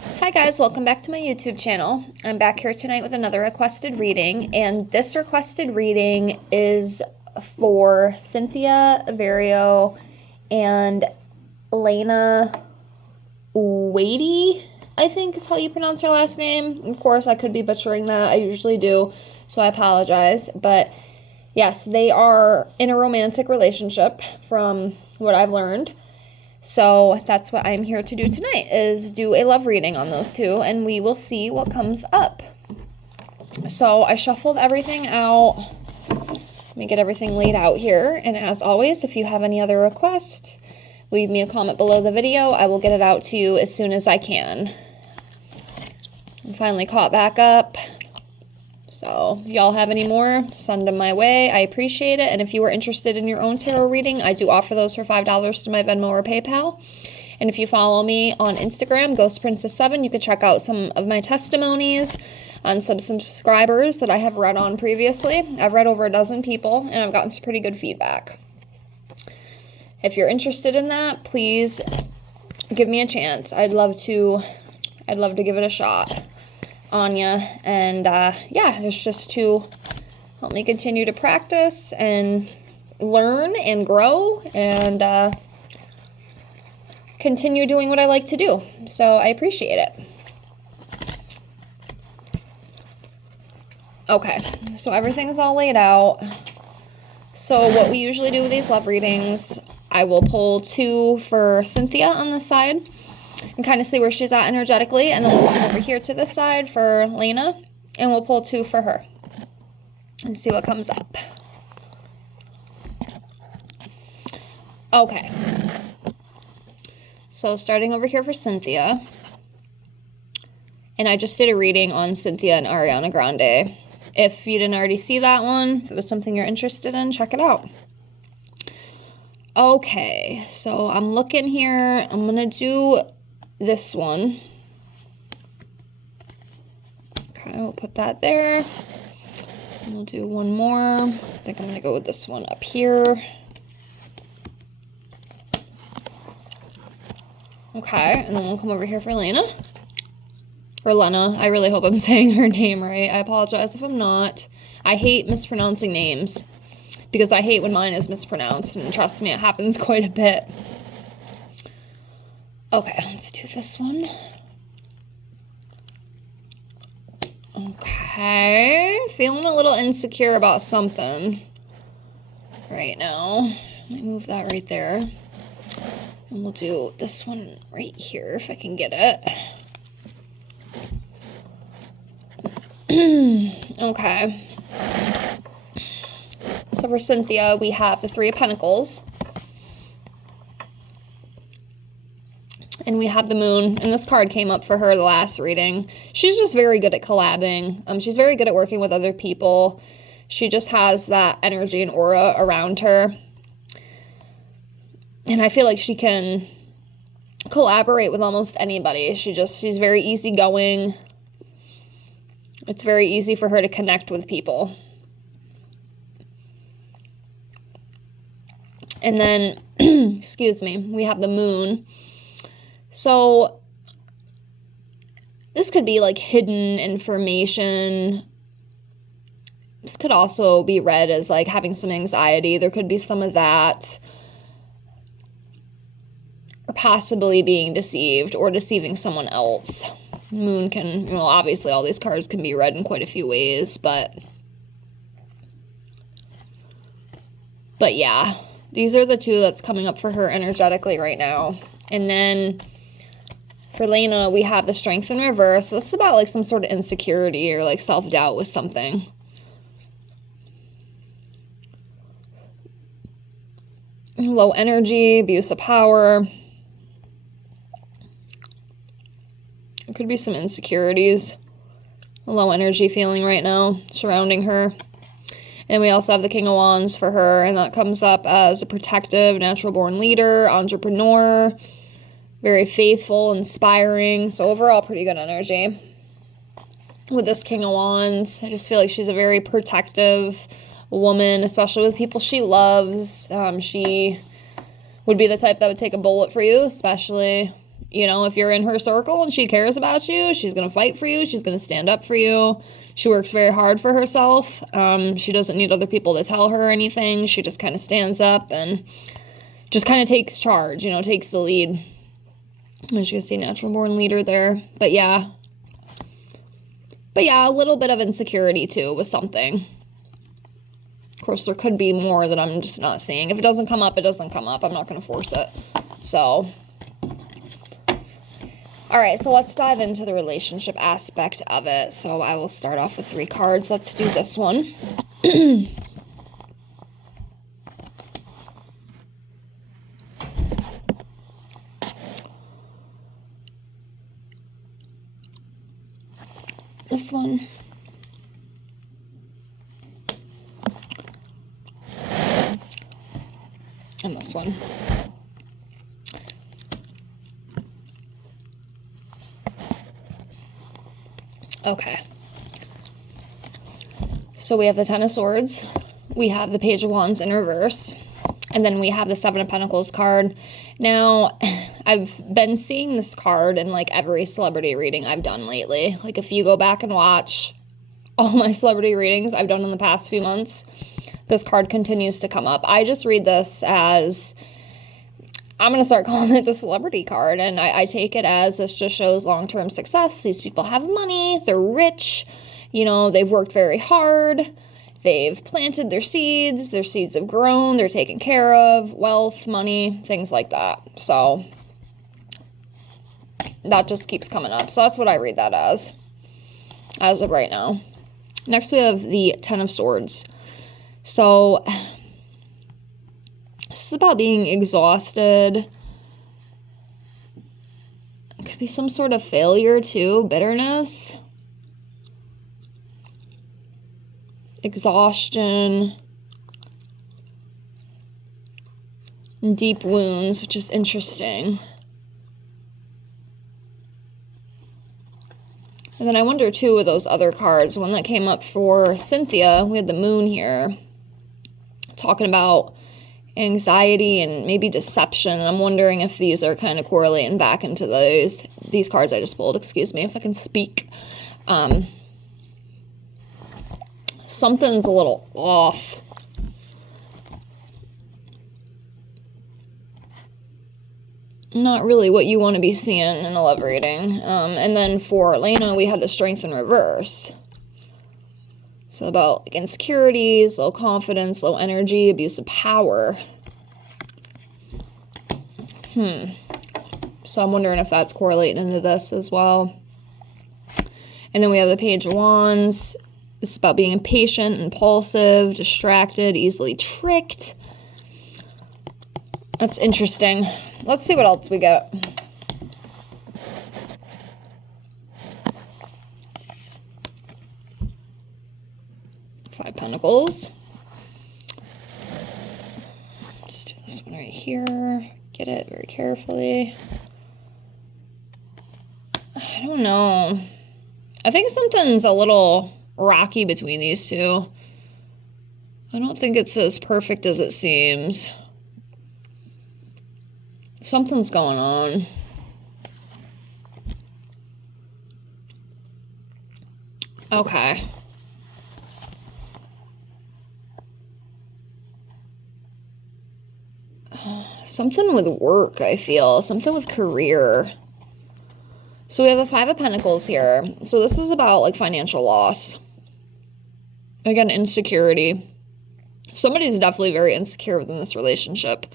Hi guys, welcome back to my YouTube channel. I'm back here tonight with another requested reading, and this requested reading is for Cynthia, Erivo, and Lena Waithe, I think is how you pronounce her last name. Of course, I could be butchering that. I usually do, so I apologize. But yes, they are in a romantic relationship from what I've learned. So that's what I'm here to do tonight, is do a love reading on those two, and we will see what comes up. So I shuffled everything out. Let me get everything laid out here. And as always, if you have any other requests, leave me a comment below the video. I will get it out to you as soon as I can. I'm finally caught back up. So if y'all have any more, send them my way. I appreciate it. And if you are interested in your own tarot reading, I do offer those for $5 to my Venmo or PayPal. And if you follow me on Instagram, GhostPrincess7, you can check out some of my testimonies on some subscribers that I have read on previously. I've read over a dozen people, and I've gotten some pretty good feedback. If you're interested in that, please give me a chance. I'd love to give it a shot on you, and yeah, it's just to help me continue to practice and learn and grow and continue doing what I like to do. So I appreciate it. Okay, so everything's all laid out. So what we usually do with these love readings, I will pull two for Cynthia on this side and kind of see where she's at energetically, and then we'll come over here to this side for Lena, and we'll pull two for her and see what comes up. Okay, so starting over here for Cynthia, and I just did a reading on Cynthia and Ariana Grande. If you didn't already see that one, if it was something you're interested in, check it out. Okay, so I'm looking here. I'm gonna do this one. Okay, we'll put that there. And we'll do one more. I think I'm gonna go with this one up here. Okay, and then we'll come over here for Lena. Or Lena. I really hope I'm saying her name right. I apologize if I'm not. I hate mispronouncing names, because I hate when mine is mispronounced, and trust me, it happens quite a bit. Okay, let's do this one. Okay, feeling a little insecure about something right now. Let me move that right there. And we'll do this one right here if I can get it. Okay. So for Cynthia, we have the Three of Pentacles. And we have the Moon, and this card came up for her the last reading. She's just very good at collabing. She's very good at working with other people. She just has that energy and aura around her. And I feel like she can collaborate with almost anybody. She's very easygoing. It's very easy for her to connect with people. And then, excuse me, we have the Moon. So this could be like hidden information. This could also be read as like having some anxiety. There could be some of that. Or possibly being deceived or deceiving someone else. Moon can, well, obviously all these cards can be read in quite a few ways, but yeah, these are the two that's coming up for her energetically right now. And then for Lena, we have the Strength in reverse. This is about like some sort of insecurity or like self-doubt with something. Low energy, abuse of power. It could be some insecurities. A low energy feeling right now surrounding her. And we also have the King of Wands for her, and that comes up as a protective, natural-born leader, entrepreneur, very faithful, inspiring. So overall, pretty good energy. With this King of Wands, I just feel like she's a very protective woman, especially with people she loves. She would be the type that would take a bullet for you, especially You know, if you're in her circle and she cares about you, she's going to fight for you. She's going to stand up for you. She works very hard for herself. She doesn't need other people to tell her anything. She just kind of stands up and just kind of takes charge, you know, takes the lead. As you can see, natural born leader there. But yeah, a little bit of insecurity too with something. Of course, there could be more that I'm just not seeing. If it doesn't come up, it doesn't come up. I'm not going to force it. So, all right, so let's dive into the relationship aspect of it. So I will start off with 3 cards. Let's do this one. This one. And this one. Okay. So we have the Ten of Swords. We have the Page of Wands in reverse. And then we have the Seven of Pentacles card. Now, I've been seeing this card in like every celebrity reading I've done lately. Like if you go back and watch all my celebrity readings I've done in the past few months, this card continues to come up. I just read this as, I'm going to start calling it the celebrity card. And I take it as this just shows long-term success. These people have money. They're rich. You know, they've worked very hard. They've planted their seeds. Their seeds have grown. They're taken care of. Wealth, money, things like that. So that just keeps coming up. So that's what I read that as of right now. Next, we have the Ten of Swords. So this is about being exhausted. It could be some sort of failure too, bitterness, exhaustion, and deep wounds, which is interesting. And then I wonder too with those other cards, one that came up for Cynthia, we had the moon here, talking about anxiety and maybe deception. I'm wondering if these are kind of correlating back into these cards I just pulled. Excuse me if I can speak. Something's a little off. Not really what you want to be seeing in a love reading. And then for Lena, we had the Strength in reverse. So about like insecurities, low confidence, low energy, abuse of power. So I'm wondering if that's correlating into this as well. And then we have the Page of Wands. This is about being impatient, impulsive, distracted, easily tricked. That's interesting. Let's see what else we got. Five Pentacles. Let's do this one right here. Get it very carefully. I don't know. I think something's a little rocky between these two. I don't think it's as perfect as it seems. Something's going on. Okay. Something with work, I feel. Something with career. So we have the Five of Pentacles here. So this is about like financial loss. Again, insecurity. Somebody's definitely very insecure within this relationship.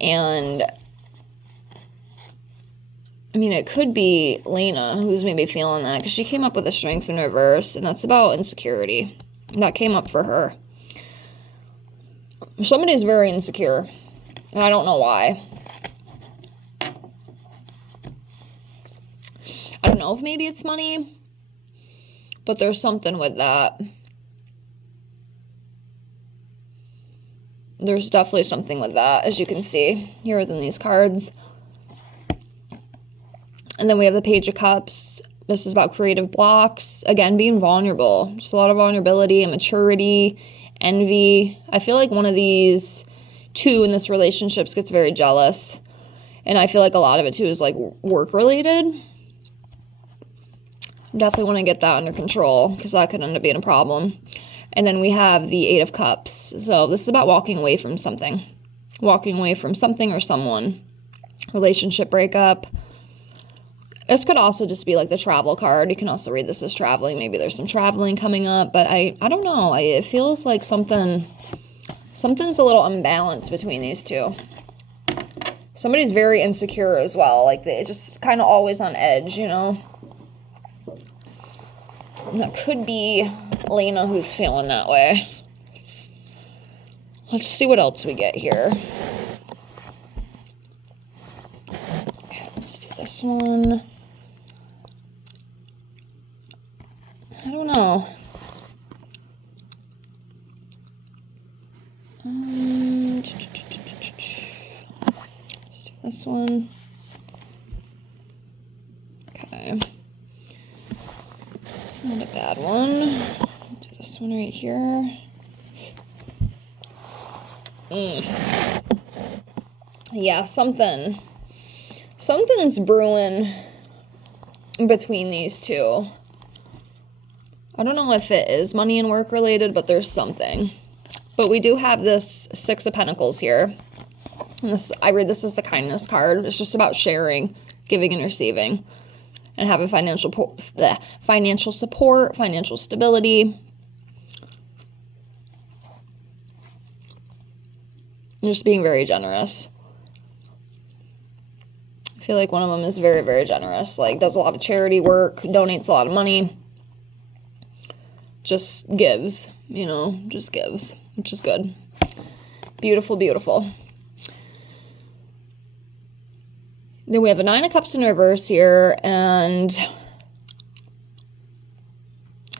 And I mean, it could be Lena who's maybe feeling that because she came up with a Strength in reverse, and that's about insecurity. And that came up for her. Somebody's very insecure, and I don't know why. I don't know if maybe it's money, but there's something with that. There's definitely something with that, as you can see here within these cards. And then we have the Page of Cups. This is about creative blocks. Again, being vulnerable. Just a lot of vulnerability, immaturity, envy. I feel like one of these two in this relationship gets very jealous. And I feel like a lot of it too is like work related. Definitely want to get that under control because that could end up being a problem. And then we have the Eight of Cups. So this is about walking away from something. Walking away from something or someone. Relationship breakup. This could also just be like the travel card. You can also read this as traveling. Maybe there's some traveling coming up. But I don't know. It feels like something's a little unbalanced between these two. Somebody's very insecure as well. Like they're just kind of always on edge, you know. And that could be Lena who's feeling that way. Let's see what else we get here. Okay, let's do this one. I don't know. Let's do this one. Okay. It's not a bad one. Do this one right here. Yeah, something's brewing between these two. I don't know if it is money and work related, but there's something. But we do have this Six of Pentacles here. And this, I read this as the kindness card. It's just about sharing, giving and receiving. And having financial support, financial stability. And just being very generous. I feel like one of them is very, very generous. Like, does a lot of charity work, donates a lot of money. Just gives, you know, just gives, which is good. Beautiful, beautiful. Then we have a Nine of Cups in reverse here, and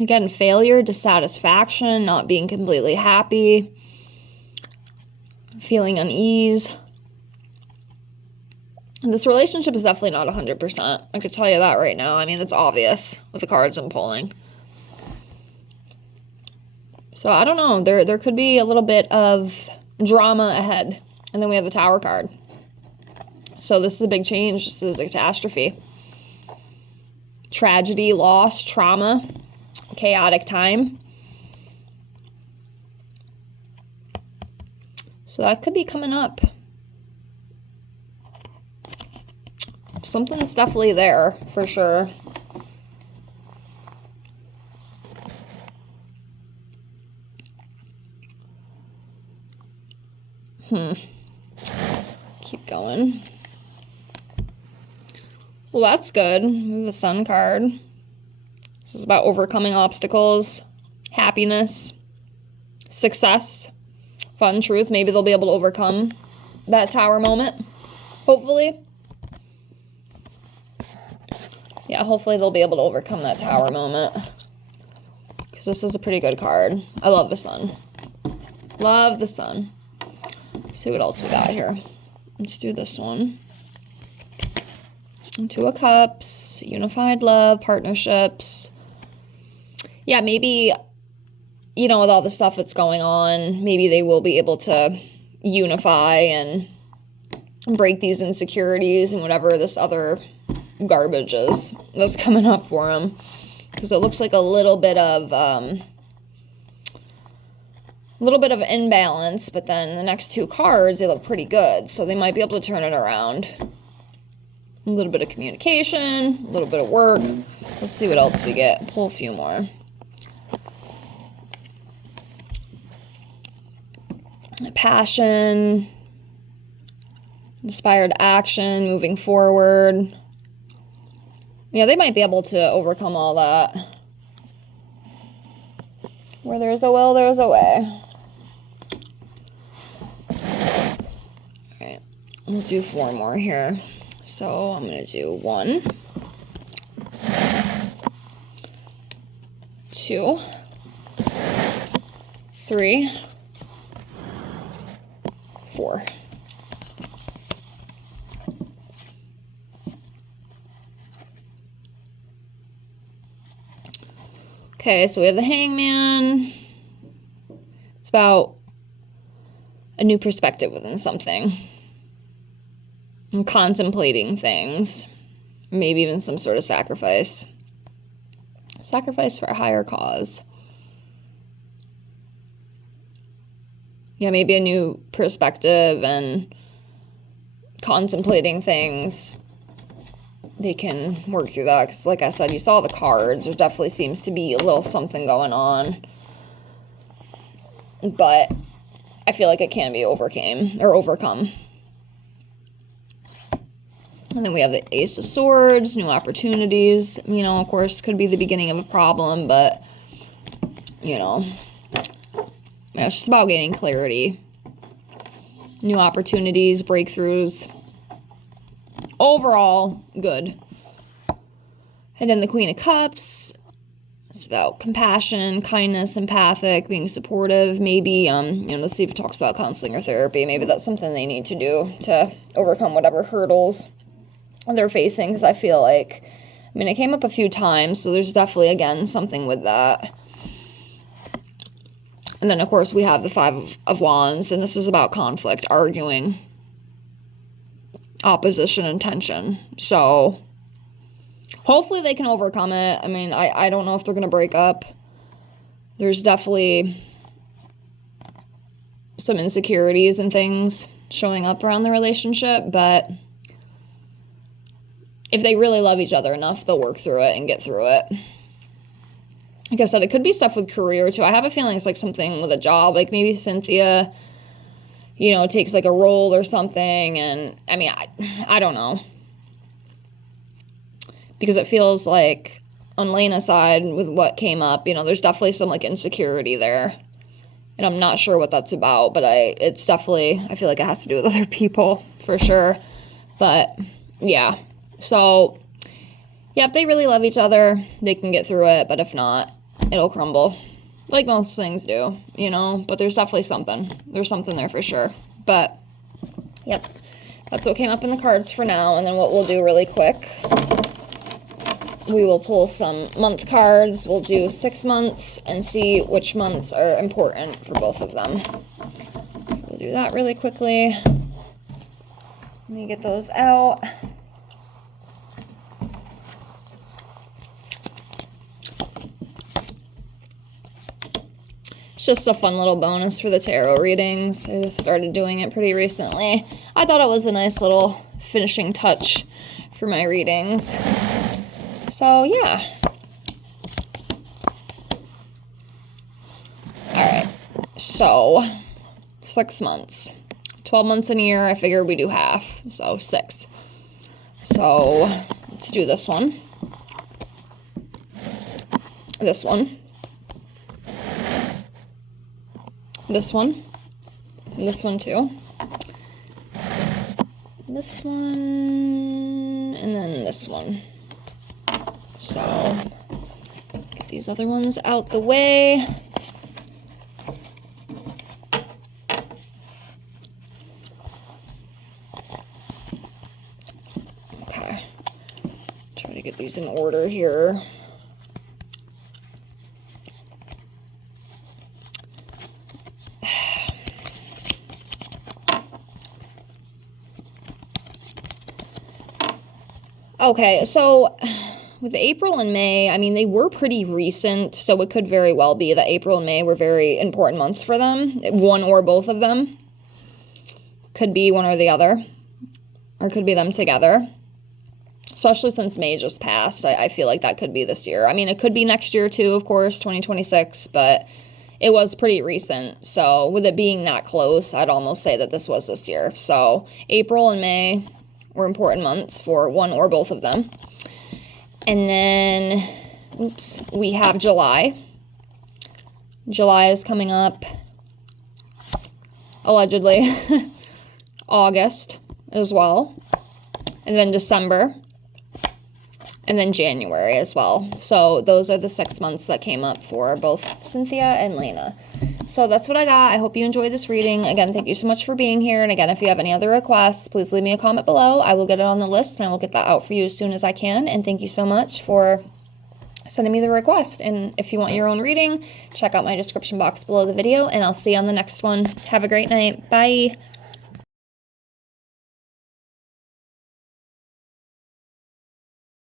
again, failure, dissatisfaction, not being completely happy, feeling unease. And this relationship is definitely not 100%. I could tell you that right now. I mean, it's obvious with the cards I'm pulling. So I don't know. There could be a little bit of drama ahead. And then we have the Tower card. So this is a big change. This is a catastrophe. Tragedy, loss, trauma, chaotic time. So that could be coming up. Something's definitely there, for sure. Keep going. Well, that's good. We have a Sun card. This is about overcoming obstacles, happiness, success, fun, truth. Maybe they'll be able to overcome that Tower moment. Hopefully. Yeah, hopefully they'll be able to overcome that Tower moment. Because this is a pretty good card. I love the Sun. Love the Sun. Let's see what else we got here. Let's do this one. Two of Cups, unified love, partnerships. Yeah, maybe, you know, with all the stuff that's going on, maybe they will be able to unify and break these insecurities and whatever this other garbage is that's coming up for them. Because it looks like a little bit of imbalance, but then the next two cards, they look pretty good. So they might be able to turn it around. A little bit of communication, a little bit of work. Let's see what else we get. Pull a few more. Passion, inspired action, moving forward. Yeah, they might be able to overcome all that. Where there's a will, there's a way. All right, let's do 4 more here. So I'm going to do 1, 2, 3, 4. Okay, so we have the Hangman. It's about a new perspective within something. and contemplating things. Maybe even some sort of sacrifice. Sacrifice for a higher cause. Yeah, maybe a new perspective and contemplating things. They can work through that. Because like I said, you saw the cards. There definitely seems to be a little something going on. But I feel like it can be overcome. And then we have the Ace of Swords, new opportunities. You know, of course, could be the beginning of a problem, but, you know, yeah, it's just about gaining clarity. New opportunities, breakthroughs. Overall, good. And then the Queen of Cups. It's about compassion, kindness, empathic, being supportive. Maybe, you know, let's see if it talks about counseling or therapy. Maybe that's something they need to do to overcome whatever hurdles they're facing. Because I feel like, I mean, it came up a few times, so there's definitely, again, something with that. And then, of course, we have the Five of Wands, and this is about conflict, arguing, opposition, and tension. So hopefully they can overcome it. I mean, I don't know if they're going to break up. There's definitely some insecurities and things showing up around the relationship, but if they really love each other enough, they'll work through it and get through it. Like I said, it could be stuff with career, too. I have a feeling it's like something with a job. Like maybe Cynthia, you know, takes like a role or something. And I mean, I don't know. Because it feels like on Lena's side with what came up, you know, there's definitely some like insecurity there. And I'm not sure what that's about, but it's definitely, I feel like it has to do with other people for sure. But yeah. So yeah, if they really love each other, they can get through it. But if not, it'll crumble. Like most things do, you know. But there's definitely something. There's something there for sure. But, yep. That's what came up in the cards for now. And then what we'll do really quick, we will pull some month cards. We'll do 6 months and see which months are important for both of them. So we'll do that really quickly. Let me get those out. It's just a fun little bonus for the tarot readings. I just started doing it pretty recently. I thought it was a nice little finishing touch for my readings. So, yeah. Alright. So, 6 months. 12 months in a year, I figured we do half. So, 6. So, let's do this one. This one. This one. And this one too. This one. And then this one. So, get these other ones out the way. Okay. Try to get these in order here. Okay, so with April and May, I mean, they were pretty recent, so it could very well be that April and May were very important months for them. One or both of them. Could be one or the other. Or could be them together. Especially since May just passed, I feel like that could be this year. I mean, it could be next year too, of course, 2026, but it was pretty recent. So with it being that close, I'd almost say that this was this year. So April and May were important months for one or both of them. And then, we have July. July is coming up, allegedly. August as well. And then December. And then January as well. So those are the 6 months that came up for both Cynthia and Lena. So that's what I got. I hope you enjoyed this reading. Again, thank you so much for being here. And again, if you have any other requests, please leave me a comment below. I will get it on the list and I will get that out for you as soon as I can. And thank you so much for sending me the request. And if you want your own reading, check out my description box below the video and I'll see you on the next one. Have a great night. Bye.